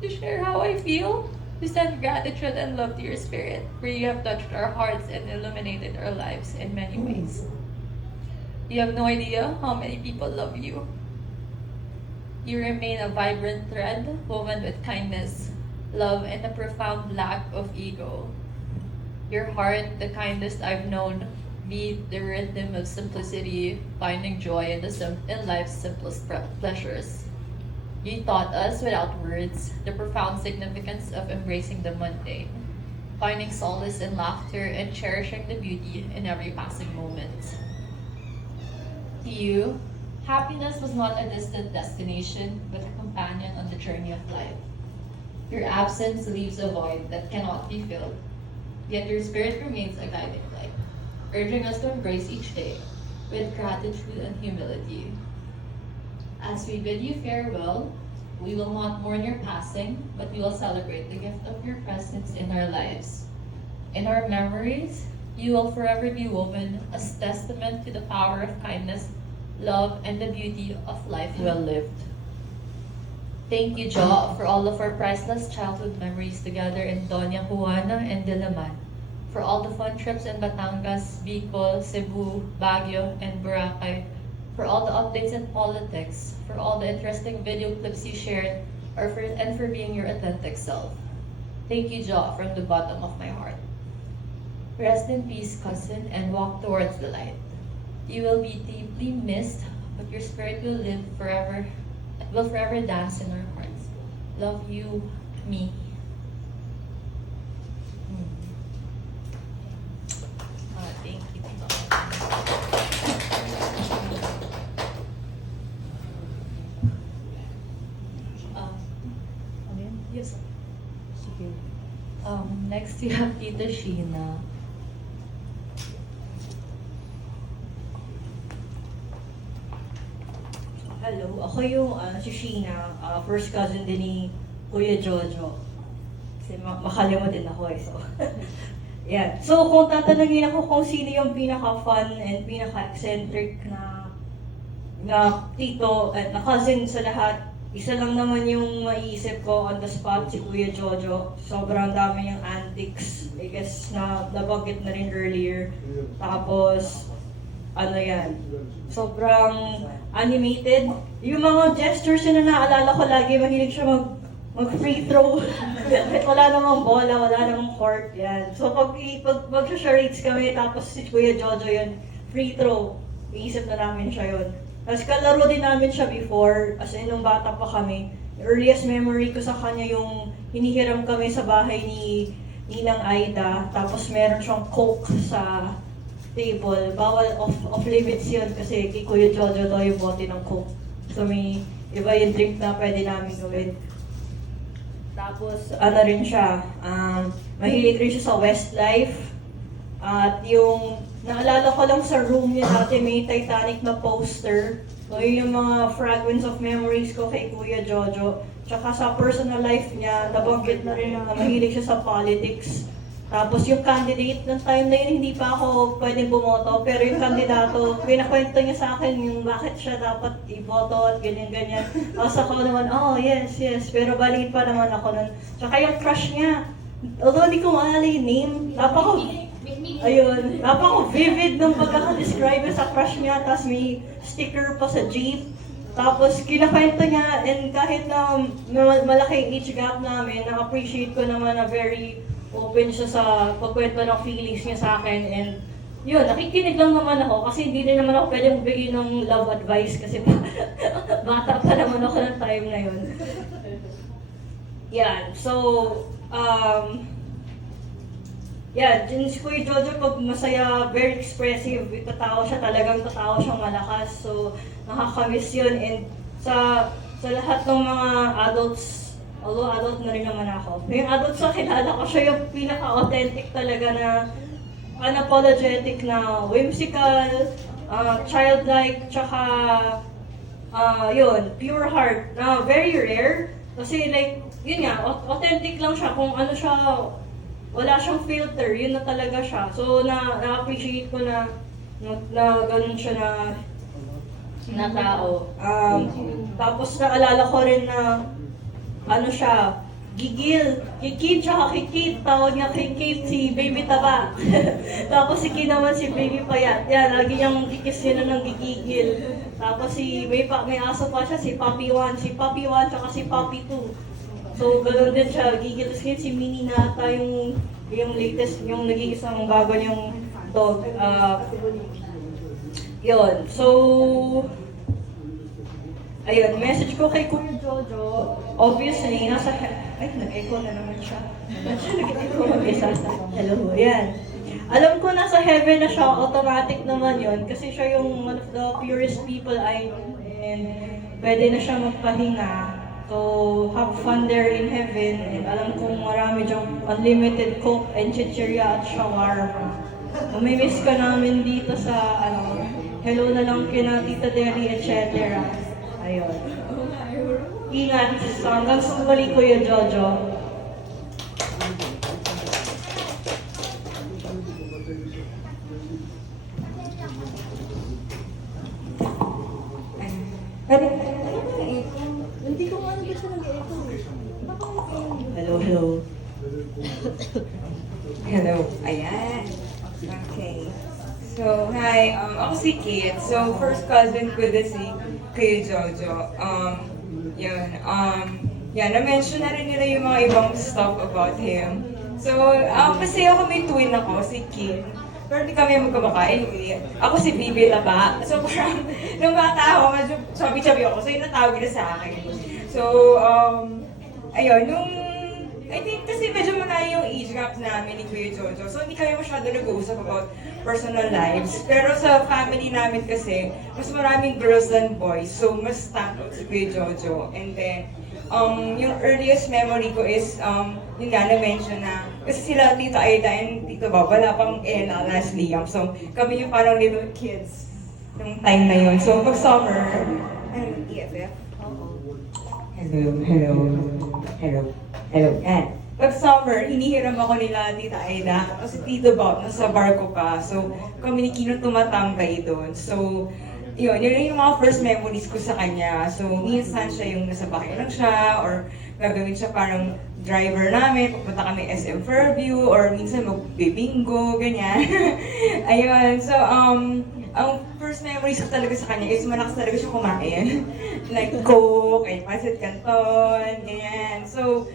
to share how I feel, to send gratitude and love to your spirit, for you have touched our hearts and illuminated our lives in many ways. You have no idea how many people love you. You remain a vibrant thread woven with kindness, love, and a profound lack of ego. Your heart, the kindest I've known, beat the rhythm of simplicity, finding joy in in life's simplest pleasures. You taught us without words the profound significance of embracing the mundane, finding solace in laughter and cherishing the beauty in every passing moment. To you, happiness was not a distant destination, but a companion on the journey of life. Your absence leaves a void that cannot be filled, yet your spirit remains a guiding light, urging us to embrace each day with gratitude and humility. As we bid you farewell, we will not mourn your passing, but we will celebrate the gift of your presence in our lives. In our memories, you will forever be woven as testament to the power of kindness, love, and the beauty of life well lived. Thank you, Jo, for all of our priceless childhood memories together in Doña Juana and Diliman, for all the fun trips in Batangas, Bicol, Cebu, Baguio, and Boracay, for all the updates in politics, for all the interesting video clips you shared, and for being your authentic self. Thank you, Jo, from the bottom of my heart. Rest in peace, cousin, and walk towards the light. You will be deeply missed, but your spirit will forever dance in our hearts. Love you, me. Thank you. Yes. Sige. Next you have Tita Sheena. Hello, ako yung si Sheena, first cousin din ni Kuya Jojo. Kasi makalima din ako eh, so. Yeah. So kung tatanungin ako kung sino yung pinaka-fun and pinaka-eccentric na tito at na cousin sa lahat, isa lang naman yung maiisip ko on the spot, si Kuya Jojo. Sobrang dami yung antics, I guess na nabanggit na rin earlier. Tapos, ano yan, sobrang animated. Yung mga gestures na naalala ko lagi, mahilig siya mag-free throw. Wala namang bola, wala namang court, yan. So pag mag-charades kami, tapos si Kuya Jojo yun, free throw, iisip na namin siya yun. Tapos kalaro din namin siya before, as in nung bata pa kami. The earliest memory ko sa kanya yung hinihiram kami sa bahay ni Ninang Aida, tapos meron siyang coke sa table. Bawal off limits yun kasi kay Kuya Jojo daw yung bote ng coke. So may iba yung drink na pwede namin gawin. Tapos ano rin siya, mahilig rin siya sa Westlife. At yung naalala ko lang sa room niya dati may Titanic na poster. So yun yung mga fragments of memories ko kay Kuya Jojo. Tsaka sa personal life niya, nabanggit na rin na mahilig siya sa politics. Tapos yung candidate ng time na yun, hindi pa ako pwedeng bumoto. Pero yung kandidato, pinakwento niya sa akin yung bakit siya dapat iboto at ganyan-ganyan. Tapos ako naman, oh yes. Pero baliit pa naman ako nun. Tsaka yung crush niya, although hindi ko maalala yung name, napako vivid nung pagkaka-describe sa crush niya. Tapos may sticker pa sa jeep. Tapos kinakwento niya, and kahit na malaki yung age gap namin, na-appreciate ko naman na very open siya sa pagkwento ng feelings niya sa akin, and yun, nakikinig lang naman ako kasi hindi din naman ako pwede magbigay ng love advice kasi bata pa naman ako ng time na yun. Yan, so, si Kuya Jojo pag masaya, very expressive, tao siya, talagang tao siyang malakas, so nakakamiss yun, and sa lahat ng mga adults, although adult na rin naman ako. Yung adult sa kilala ko, siya yung pinaka-authentic talaga na unapologetic na whimsical, childlike, tsaka pure heart. Very rare. Kasi like, yun nga, authentic lang siya. Kung ano siya, wala siyang filter, yun na talaga siya. So, na-appreciate ko na ganun siya na tao. Tapos naalala ko rin na ano siya, Gigil. Kay Kate tsaka kay Kate. Tawag niya kay Kate si Baby Taba. Tapos si Kate naman si Baby Payat. Yan, lagi niyang kikis niya na ng gigigil. Tapos may aso pa siya, si Puppy 1. Si Puppy 1 tsaka si Puppy 2. So, ganoon din siya. Gigil. Tapos ngayon si Minnie na ata yung latest, yung nag-iisang bago niyang dog. Yun. So, ayun, message ko kay Kuya Jojo. Obviously, ay, nag-echo na naman siya. Nag-echo mag-isa. Hello, yan. Alam ko nasa heaven na siya, automatic naman yon kasi siya yung one of the purest people I know. And pwede na siya magpahinga. So, have fun there in heaven. And alam kong marami diyang unlimited coke and chichirya at shawarma. Mamimiss ka namin dito sa, hello na lang kina Tita Derry, etc. Ayun. Ingat. So, hanggang sa muli, Kuya Jojo. Hindi ko nga gusto nag-echo. Hello, hello. Hello. Ayan. Okay. So, hi. Ako si Kate. So, first cousin ko na si Kuya Jojo. Na-mention na rin nila yung mga ibang stuff about him. So, kasi ako may twin ako, si Kate. Pero di kami magkamaka. Anyway, ako si Bibi Laba. So, parang, nung bata ako, medyo chubby-chubby ako. So, yun ang tawag nila sa akin. So, ayun, I think kasi medyo malayo yung age gap namin ni Kuya Jojo. So, hindi kami masyado nag-uusap about personal lives. Pero sa family namin kasi, mas maraming girls than boys. So, mas stand out si Kuya Jojo. And then, yung earliest memory ko is, yung nga na-mention na, kasi sila Tito Aida and Tito Bob, wala pang Ella, last Liam. So, kami yung parang little kids nung time na yun. So, pag summer, EFF? Hello. Yan. Pag summer, hinihiram ako nila Tita Aida kasi Tito Bob, nasa barko pa. So, kami ni Kino tumatambay doon. So, yun yung mga first memories ko sa kanya. So, minsan siya yung nasa bahay lang siya or gagawin siya parang driver namin, pupunta kami SM Fairview or minsan magbibingo, ganyan. Ayun. So, ang first memories ko talaga sa kanya is malakas talaga siya kumain. Like Coke, ay pancit canton, ganyan. So,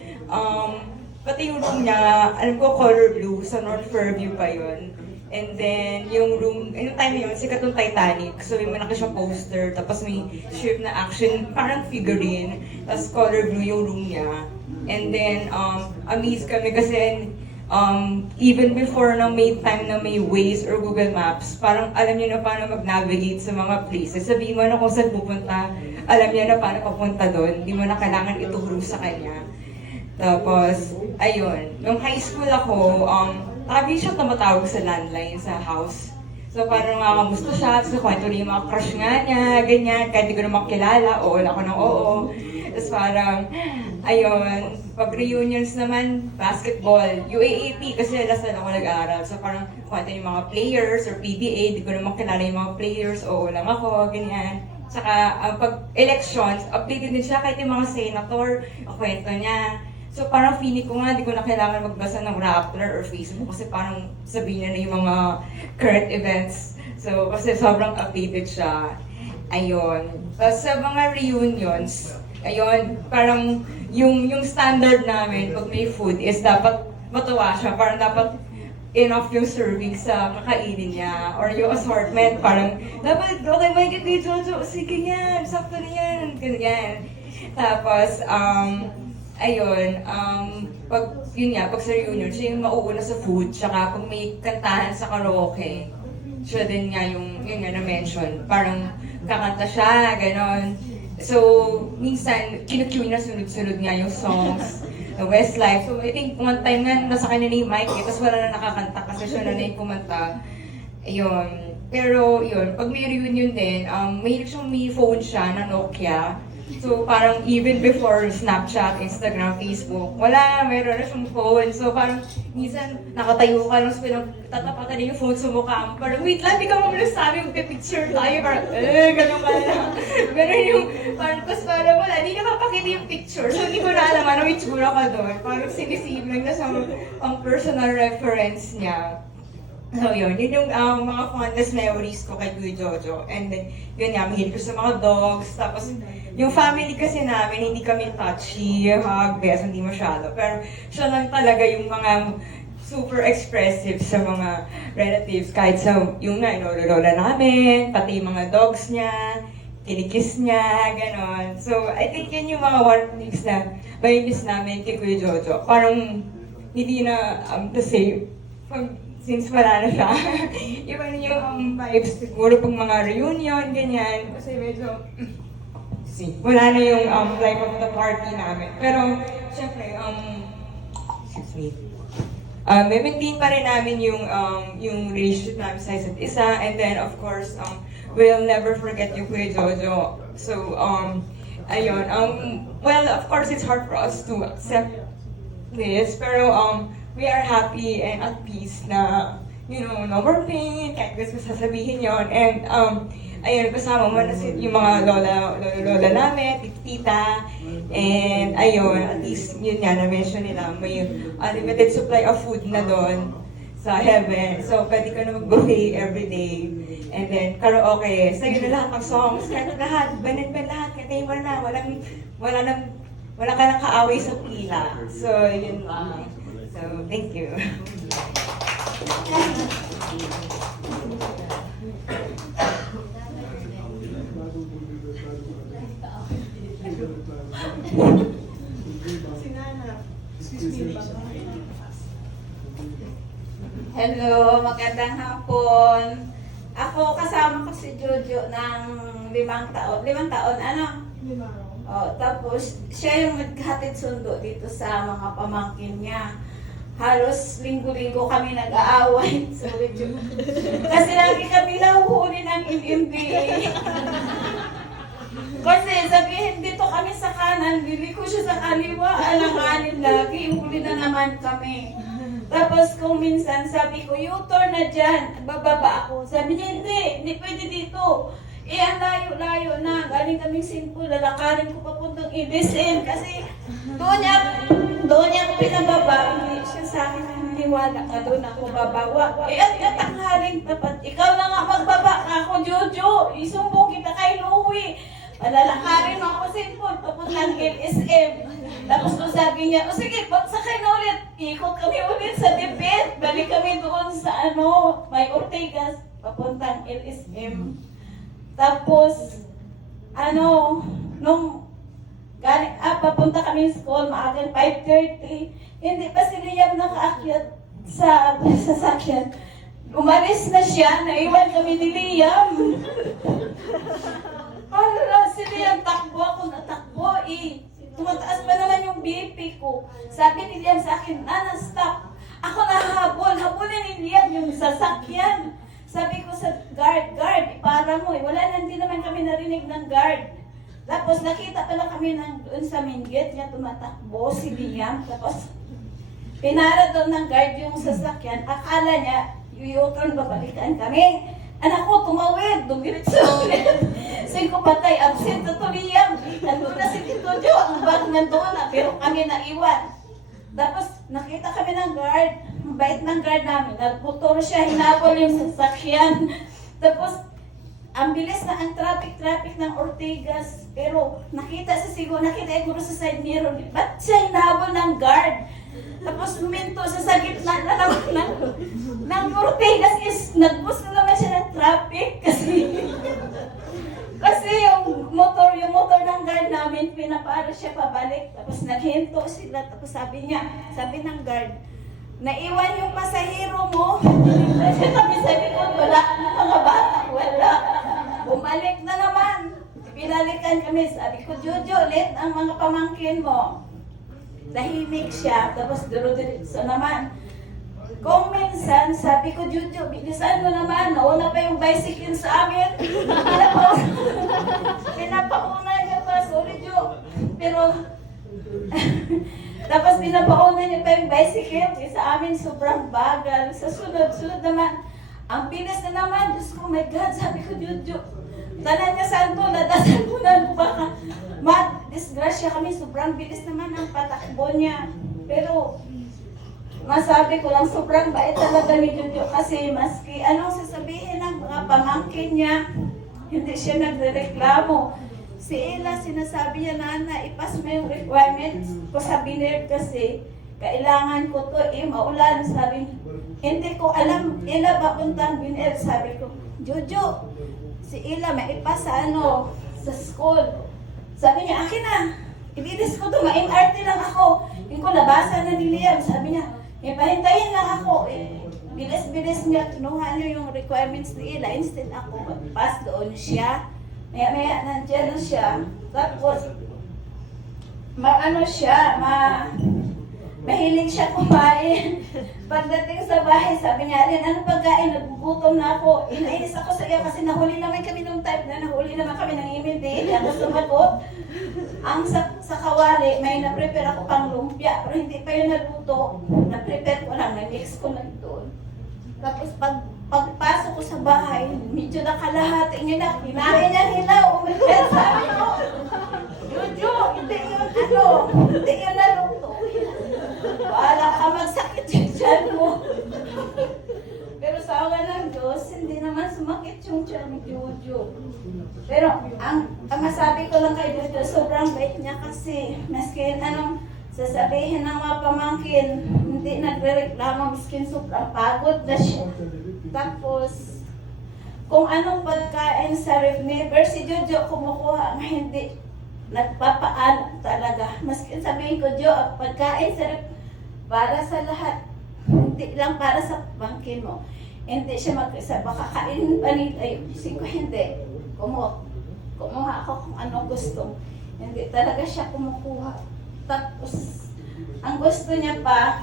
pati yung room niya, alam ko color blue, sa North Fairview pa yun. And then, yung room, yung time na yun, sikat yung Titanic. So, may malaki siyang poster, tapos may ship na action, parang figurine. Tapos color blue yung room niya. And then, amazed kami kasi even before na may time na may Waze or Google Maps, parang alam niya na paano mag-navigate sa mga places. Sabihin mo na kung saan pupunta, alam niya na paano papunta doon. Hindi mo na kailangan ituro sa kanya. Tapos, ayun. Nung high school ako, tabi siya tumatawag sa landline sa house. So, parang kamusta siya, so kwento niya yung mga crush nga niya, ganyan, kahit di ko naman kilala, oo ako ng oo. Tapos parang, ayun, pag reunions naman, basketball, UAAP, kasi last na ako nag-aaral. So parang kwento yung mga players or PBA, di ko naman kilala yung mga players, oo lang ako, ganyan. Saka, pag elections, updated din siya kahit yung mga senator, kwento niya. So parang feeling ko nga, di ko na kailangan magbasa ng Rappler or Facebook kasi parang sabihin niya na yung mga current events. So kasi sobrang updated siya. Ayun. Tapos sa mga reunions, ayun, parang yung standard namin pag may food is dapat matuwa siya. Parang dapat enough yung serving sa kakainin niya. Or yung assortment, parang dapat, okay, may kay Jojo, sige yan, sakto na yan, ganyan. Tapos, ayun, pag sa reunion, siya yung mauuna sa food, tsaka kung may kantahan sa karaoke, siya din nga yung, yun nga na-mention, parang kakanta siya, ganon. So, minsan, kinukue na sunod-sunod nga yung songs, the Westlife. So, I think one time nga, nasa kanya na yung mic, tapos wala na nakakanta kasi siya na yung kumanta. Ayun. Pero, yun, pag may reunion din, mahilig siyang may phone siya na Nokia. So parang even before Snapchat, Instagram, Facebook, meron na siyang phone. So parang minsan nakatayo ka lang sa tatapatan niya yung phone sa mukha mo. Parang wait lang, di ka mo muna sabi, magpipicture tayo. Parang ganun ka lang. Ganun yung, parang tapos parang wala, di ka mapakita yung picture. So hindi ko na alam anong itsura ka doon. Parang sinisave lang na sa personal reference niya. So yun yung mga fondest memories ko kay Kuya Jojo. And then, yun nga, mahilig ko sa mga dogs. Tapos, yung family kasi namin, hindi kami touchy, hug, best, hindi masyado. Pero siya lang talaga yung mga super expressive sa mga relatives. Kahit sa yung lola namin, pati yung mga dogs niya, kinikis niya, ganon. So, I think yun yung mga one things na may miss namin kay Kuya Jojo. Parang, hindi na the same. Since wala na siya. Iba na yung vibes siguro pag mga reunion, ganyan. Kasi medyo, wala na yung life of the party namin. Pero, syempre, excuse me. Maintain pa rin namin yung relationship namin sa isa't isa. And then, of course, we'll never forget yung Kuya Jojo. So, ayun. Well, of course, it's hard for us to accept this. Pero, we are happy and at peace na, no more pain, kahit gusto sasabihin yon. And, ayun, kasama mo na yung mga lola namin, tita, and ayun, at least, yun nga, na-mention nila, may unlimited supply of food na doon sa heaven. So, pwede ka na mag-buffet every day. And then, karaoke, sa'yo na lahat ng songs, kahit lahat, banat-ban lahat, katay mo na, wala ka nang kaaway sa pila. So, yun lang. So, thank you. Hello, magandang hapon. Ako kasama ko si Jojo ng 5 taon. 5 taon, ano? 5. Oh, tapos siya yung naghatid sundo dito sa mga pamangkin niya. Halos linggo-linggo kami nag-aaway. So, kasi lagi kami nahuhuli ng MMDA. Kasi sabihin dito kami sa kanan, liliko siya sa kaliwa, alanganin lagi, huli na naman kami. Tapos kung minsan sabi ko, U-turn na dyan, bababa ako. Sabi niya, hindi pwede dito. Ang layo-layo na, galing kaming simple, lalakarin ko papuntang IBSM kasi doon niya ako pinababa, hindi siya sa akin naniniwala ka doon ako babawa. At tanghaling tapat, ikaw na nga magbaba ka ako, Jojo, isumbong kita kay Louie. Palalakarin mo ako simple, papuntang LSM. Tapos kung sabi niya, sige, pagsakay na ulit, ikot kami ulit sa debate, balik kami doon sa may Ortegas, papuntang LSM. Tapos, nung papunta kami sa school, maagang 5:30, hindi pa si Liam nakaakyat sa sasakyan. Umalis na siya, naiwan kami ni Liam. Si Liam, takbo ako, natakbo Tumataas pa naman yung BP ko. Sabi ni Liam sa akin, Nana, stop. Ako habulin ni Liam yung sasakyan. Sabi ko sa guard, ipara mo wala na, hindi naman kami narinig ng guard. Tapos nakita pala kami doon sa main gate niya, tumatakbo si Liam. Tapos pinara doon ng guard yung sasakyan. Akala niya, U-turn, babalikan kami. Anak ko, tumawid, dumirit sa ulit. Singko patay, absent na to Liam. Nandun na si Tito Jo, ang bag nandun na, pero kami naiwan. Tapos nakita kami ng guard. Ang bait ng guard namin. Nagmotor siya, hinabol yung sasakyan. Tapos, ang bilis na ang traffic ng Ortegas. Pero nakita siguro sa side mirror. Ba't siya hinabol ng guard? Tapos huminto siya sa gitna na naman ng Ortegas is nagbus na naman siya ng traffic kasi yung motor ng guard namin, pinaparo siya pabalik. Tapos naghinto sila. Tapos sabi ng guard, naiwan yung pasahero mo. Kasi kami sa likod, wala. Mga bata, wala. Bumalik na naman. Pinalikan kami. Sabi ko, Jojo, ulit ang mga pamangkin mo. Tahimik siya. Tapos duro-diretso naman. Kung minsan, sabi ko, Jojo, bilisan mo naman. Nauna pa yung bicycle sa amin. Pinapauna niya pa. Sorry, Pero, tapos binabaonan niya pa yung bicycle. Eh, sa amin, sobrang bagal. Sa sunod naman, ang bilis na naman. Diyos ko, my God, sabi ko, Jojo. Tanan niya santo, nadasal ko na baka disgrasya kami. Sobrang bilis naman ang patakbo niya. Pero, masabi ko lang, sobrang bait talaga ni Jojo kasi maski anong sasabihin ng mga pamangkin niya, hindi siya nagrereklamo. Si Ella, sinasabi niya, Nana, ipas mo yung requirements ko sa BINER kasi kailangan ko to, maulan. Sabi niya, hindi ko alam, Ella, papuntang BINER. Sabi ko, Jojo, si Ella, maipas sa sa school. Sabi niya, akin na, ibilis ko to, ma-MRT lang ako. Yung ko, labasan na ni Liam. Sabi niya, pahintayin lang ako. Bilis-bilis niya, kinuha niya yung requirements ni Ella. Instead ako, mag-pass doon siya. Maya-maya, nandiyan na siya. Tapos, mahilig siya kumain. Pagdating sa bahay, sabi niya, Alin, ano pagkain? Nagugutom na ako. Inainis ako sa iyo kasi nahuli naman kami nung type na nahuli naman kami ng email. Hindi ako sumagot. Ang sa kawali, may na-prepare ako pang lumpia, pero hindi pa yun naluto. Na-prepare ko lang, na-mix ko lang doon. Tapos pagpasok ko sa bahay, medyo nakalahati niya na, kinain niya hilaw, umilit. Sabi ko, Jojo, hindi yun naluto. Wala ka magsakit yung tiyan mo. Pero sa awa ng Diyos, hindi naman sumakit yung tiyan ni Jojo. Pero ang masabi ko lang kay Jojo, sobrang bait niya kasi maski anong sasabihin ng mga pamangkin, hindi nagre-reklamo, miskin sobrang pagod na siya. Tapos, kung anong pagkain sa ref, never si Jojo kumukuha, hindi nagpapaalam talaga. Maski sabihin ko, Jo, ang pagkain sa ref, para sa lahat, hindi lang para sa pamangkin mo. Hindi siya mag-isa, baka kainin pa nito, ayusin ko, hindi. Kumuha ako kung anong gusto. Hindi talaga siya kumukuha. Tapos, ang gusto niya pa,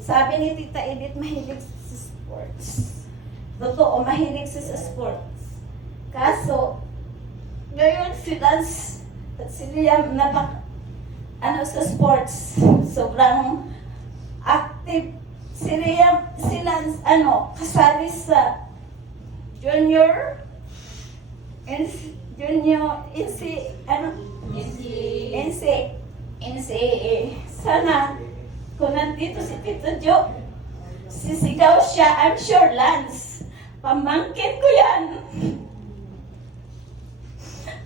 sabi ni Tita Edith, mahilig sa sports. Totoo, mahilig siya sa sports. Kaso, ngayon si Lance at si Liam sa sports, sobrang active. Si Liam, si Lance, kasali sa junior, NCAA. Sana, kung nandito si Tito Jo, sisigaw siya, I'm sure, Lance. Pamangkin ko yan.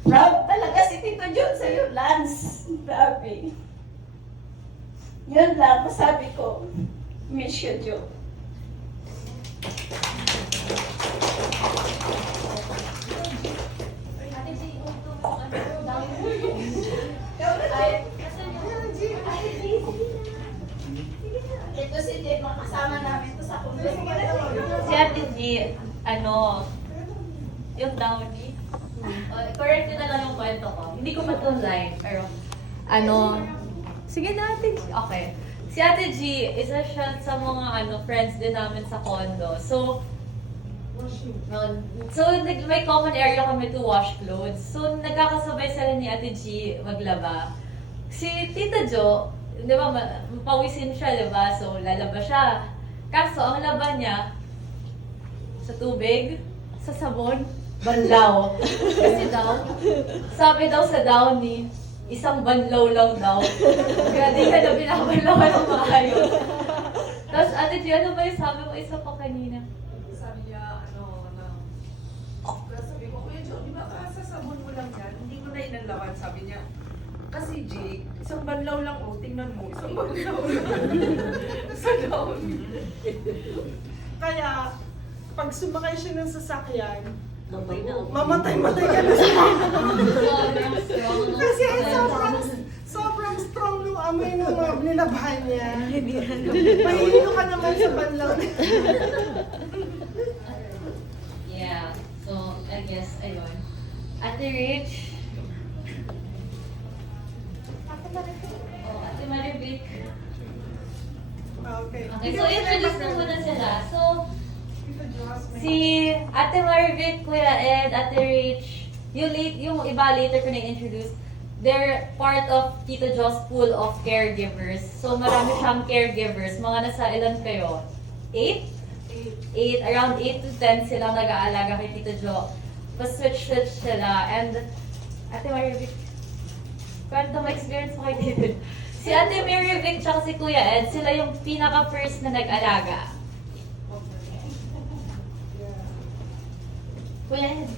Proud talaga si Tito Jo sa'yo, Lance. Grabe. Yun lang, masabi ko, miss you, Jo. Ito si Jay, makasama namin ito sa kundo. Si Ate G, yung downy. Correct nyo na lang yung kwento ko. Hindi ko pa ito live, pero sige na Ate G. Okay. Si Ate G, isa siya sa mga friends din namin sa condo. So may common area kami to wash clothes. So nagkakasabay sila ni Ate G maglaba. Si Tita Jo, di ba, pawisin siya, di ba? So lalaba siya. Kaso ang laba niya, sa tubig, sa sabon, banlaw. Kasi sabi daw sa downy, isang banlaw lang daw. Kaya di ka na binabanlawan ng maayos. Tapos Ate G, ano ba yung sabi mo isa pa kanina? Sabi niya, sabi ko, Kuya Joe, di ba sa sabon mo lang yan? Hindi ko na inalawan, sabi niya. Kasi Jake, isang banlaw lang, tingnan mo, isang banlaw lang. Sa down. Kaya, pag sumakay siya ng sasakyan, mamatay-matay ka na siya. Kasi sobrang strong yung amoy ng mga nilabahan niya. Mahihilo ka naman sa banlaw. Yeah. So, I guess, ayun. Ate Rich. Ate Maribik. Okay. Okay, so introduce na muna sila. So, si Ate Marvic, Kuya Ed, Ate Rich, yung iba later ko na-introduce, they're part of Tito Jo's pool of caregivers. So marami siyang caregivers. Mga nasa ilan kayo? 8? 8, around 8 to 10 silang nag-aalaga kay Tito Jo. Pa-switch-switch sila. And Ate Mary Vic, kwento mo experience mo kay Tito Jo. Si Ate Mary Vic tsaka si Kuya Ed, sila yung pinaka-first na nag-alaga. Kuya Ed.